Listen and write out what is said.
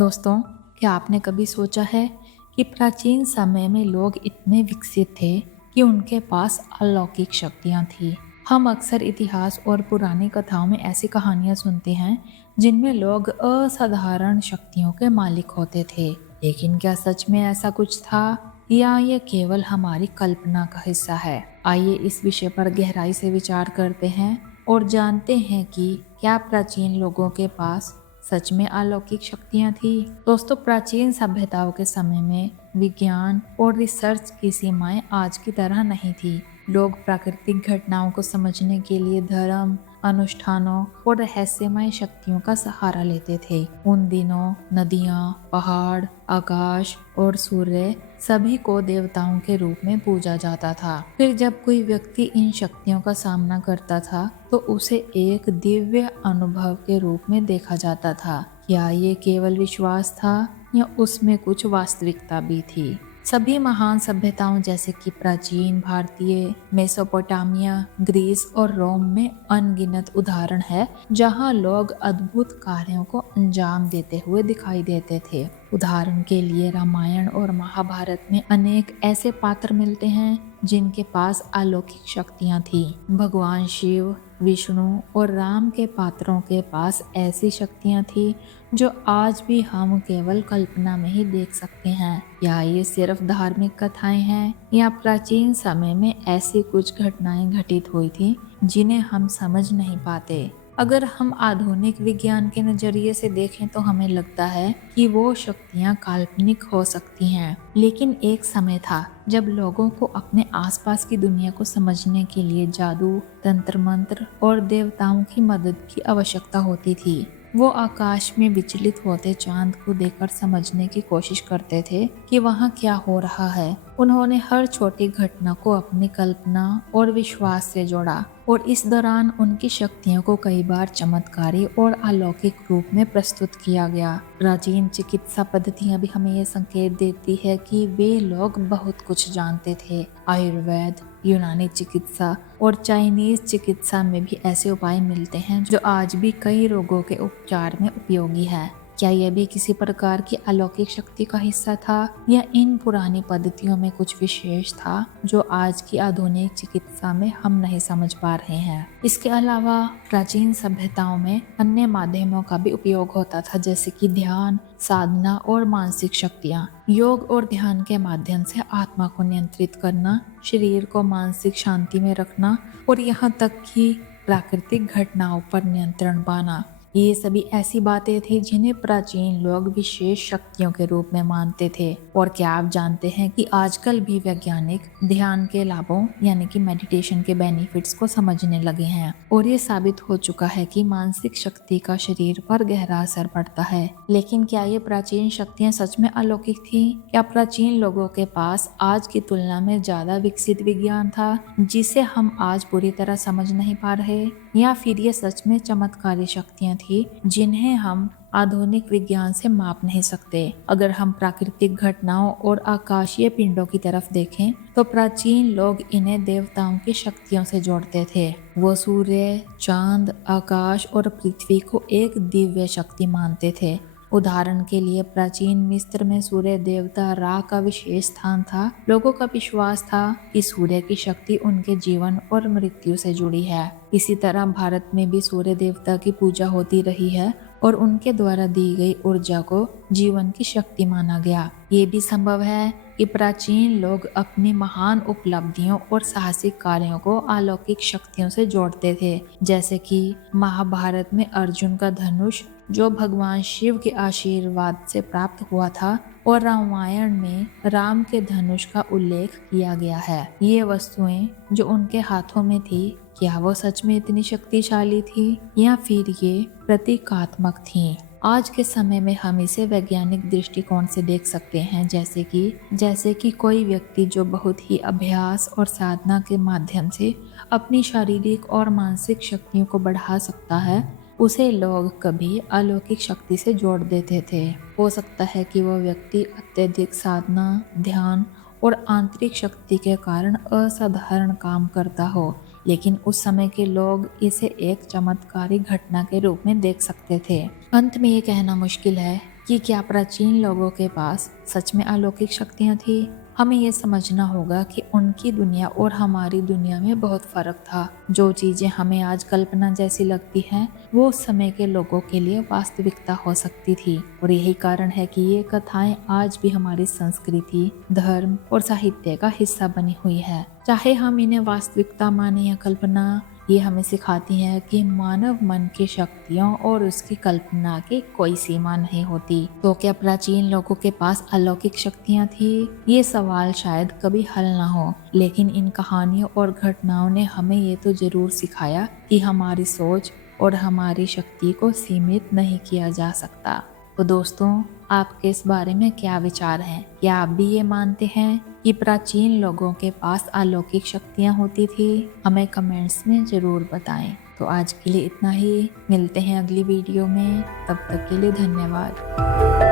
दोस्तों, क्या आपने कभी सोचा है कि प्राचीन समय में लोग इतने विकसित थे कि उनके पास अलौकिक शक्तियां थी। हम अक्सर इतिहास और पुरानी कथाओं में ऐसी कहानियां सुनते हैं जिनमें लोग असाधारण शक्तियों के मालिक होते थे। लेकिन क्या सच में ऐसा कुछ था या ये केवल हमारी कल्पना का हिस्सा है? आइए इस विषय पर गहराई से विचार करते हैं और जानते हैं कि क्या प्राचीन लोगों के पास सच में अलौकिक शक्तियां थी। दोस्तों, प्राचीन सभ्यताओं के समय में विज्ञान और रिसर्च की सीमाएं आज की तरह नहीं थी। लोग प्राकृतिक घटनाओं को समझने के लिए धर्म, अनुष्ठानों और रहस्यमय शक्तियों का सहारा लेते थे। उन दिनों नदियाँ, पहाड़, आकाश और सूर्य सभी को देवताओं के रूप में पूजा जाता था। फिर जब कोई व्यक्ति इन शक्तियों का सामना करता था तो उसे एक दिव्य अनुभव के रूप में देखा जाता था। क्या ये केवल विश्वास था या उसमें कुछ वास्तविकता भी थी? सभी महान सभ्यताओं जैसे कि प्राचीन भारतीय, मेसोपोटामिया, ग्रीस और रोम में अनगिनत उदाहरण है जहां लोग अद्भुत कार्यों को अंजाम देते हुए दिखाई देते थे। उदाहरण के लिए रामायण और महाभारत में अनेक ऐसे पात्र मिलते हैं जिनके पास अलौकिक शक्तियां थीं। भगवान शिव, विष्णु और राम के पात्रों के पास ऐसी शक्तियां थी जो आज भी हम केवल कल्पना में ही देख सकते हैं। या ये सिर्फ धार्मिक कथाएं हैं या प्राचीन समय में ऐसी कुछ घटनाएं घटित हुई थी जिन्हें हम समझ नहीं पाते। अगर हम आधुनिक विज्ञान के नजरिए से देखें तो हमें लगता है कि वो शक्तियां काल्पनिक हो सकती हैं। लेकिन एक समय था जब लोगों को अपने आसपास की दुनिया को समझने के लिए जादू, तंत्र मंत्र और देवताओं की मदद की आवश्यकता होती थी। वो आकाश में विचलित होते चांद को देखकर समझने की कोशिश करते थे कि वहाँ क्या हो रहा है। उन्होंने हर छोटी घटना को अपनी कल्पना और विश्वास से जोड़ा और इस दौरान उनकी शक्तियों को कई बार चमत्कारी और अलौकिक रूप में प्रस्तुत किया गया। प्राचीन चिकित्सा पद्धतियां भी हमें ये संकेत देती है कि वे लोग बहुत कुछ जानते थे। आयुर्वेद, यूनानी चिकित्सा और चाइनीज चिकित्सा में भी ऐसे उपाय मिलते हैं जो आज भी कई रोगों के उपचार में उपयोगी है। क्या यह भी किसी प्रकार की अलौकिक शक्ति का हिस्सा था या इन पुरानी पद्धतियों में कुछ विशेष था जो आज की आधुनिक चिकित्सा में हम नहीं समझ पा रहे हैं? इसके अलावा प्राचीन सभ्यताओं में अन्य माध्यमों का भी उपयोग होता था जैसे कि ध्यान, साधना और मानसिक शक्तियाँ। योग और ध्यान के माध्यम से आत्मा को नियंत्रित करना, शरीर को मानसिक शांति में रखना और यहाँ तक कि प्राकृतिक घटनाओं पर नियंत्रण पाना, ये सभी ऐसी बातें थी जिन्हें प्राचीन लोग विशेष शक्तियों के रूप में मानते थे। और क्या आप जानते हैं कि आजकल भी वैज्ञानिक ध्यान के लाभों यानी कि मेडिटेशन के बेनिफिट्स को समझने लगे हैं और ये साबित हो चुका है कि मानसिक शक्ति का शरीर पर गहरा असर पड़ता है। लेकिन क्या ये प्राचीन शक्तियाँ सच में अलौकिक थी? क्या प्राचीन लोगों के पास आज की तुलना में ज्यादा विकसित विज्ञान था जिसे हम आज पूरी तरह समझ नहीं पा रहे, या फिर ये सच में चमत्कारी शक्तियाँ थी जिन्हें हम आधुनिक विज्ञान से माप नहीं सकते? अगर हम प्राकृतिक घटनाओं और आकाशीय पिंडों की तरफ देखें तो प्राचीन लोग इन्हें देवताओं की शक्तियों से जोड़ते थे। वो सूर्य, चांद, आकाश और पृथ्वी को एक दिव्य शक्ति मानते थे। उदाहरण के लिए प्राचीन मिस्र में सूर्य देवता रा का विशेष स्थान था। लोगों का विश्वास था कि सूर्य की शक्ति उनके जीवन और मृत्यु से जुड़ी है। इसी तरह भारत में भी सूर्य देवता की पूजा होती रही है और उनके द्वारा दी गई ऊर्जा को जीवन की शक्ति माना गया। ये भी संभव है कि प्राचीन लोग अपनी महान उपलब्धियों और साहसिक कार्यों को अलौकिक शक्तियों से जोड़ते थे, जैसे कि महाभारत में अर्जुन का धनुष जो भगवान शिव के आशीर्वाद से प्राप्त हुआ था और रामायण में राम के धनुष का उल्लेख किया गया है। ये वस्तुएं जो उनके हाथों में थी, क्या वो सच में इतनी शक्तिशाली थी या फिर ये प्रतीकात्मक थी? आज के समय में हम इसे वैज्ञानिक दृष्टिकोण से देख सकते हैं, जैसे कि कोई व्यक्ति जो बहुत ही अभ्यास और साधना के माध्यम से अपनी शारीरिक और मानसिक शक्तियों को बढ़ा सकता है, उसे लोग कभी अलौकिक शक्ति से जोड़ देते थे। हो सकता है कि वो व्यक्ति अत्यधिक साधना, ध्यान और आंतरिक शक्ति के कारण असाधारण काम करता हो, लेकिन उस समय के लोग इसे एक चमत्कारी घटना के रूप में देख सकते थे। अंत में ये कहना मुश्किल है कि क्या प्राचीन लोगों के पास सच में अलौकिक शक्तियाँ थी। हमें ये समझना होगा कि उनकी दुनिया और हमारी दुनिया में बहुत फर्क था। जो चीजें हमें आज कल्पना जैसी लगती हैं, वो उस समय के लोगों के लिए वास्तविकता हो सकती थी। और यही कारण है कि ये कथाएं आज भी हमारी संस्कृति, धर्म और साहित्य का हिस्सा बनी हुई है। चाहे हम इन्हें वास्तविकता माने या कल्पना, ये हमें सिखाती हैं कि मानव मन की शक्तियों और उसकी कल्पना की कोई सीमा नहीं होती। तो क्या प्राचीन लोगों के पास अलौकिक शक्तियाँ थी? ये सवाल शायद कभी हल ना हो, लेकिन इन कहानियों और घटनाओं ने हमें ये तो जरूर सिखाया कि हमारी सोच और हमारी शक्ति को सीमित नहीं किया जा सकता। तो दोस्तों, आपके इस बारे में क्या विचार हैं? क्या आप भी ये मानते हैं कि प्राचीन लोगों के पास अलौकिक शक्तियाँ होती थी? हमें कमेंट्स में ज़रूर बताएं। तो आज के लिए इतना ही, मिलते हैं अगली वीडियो में, तब तक के लिए धन्यवाद।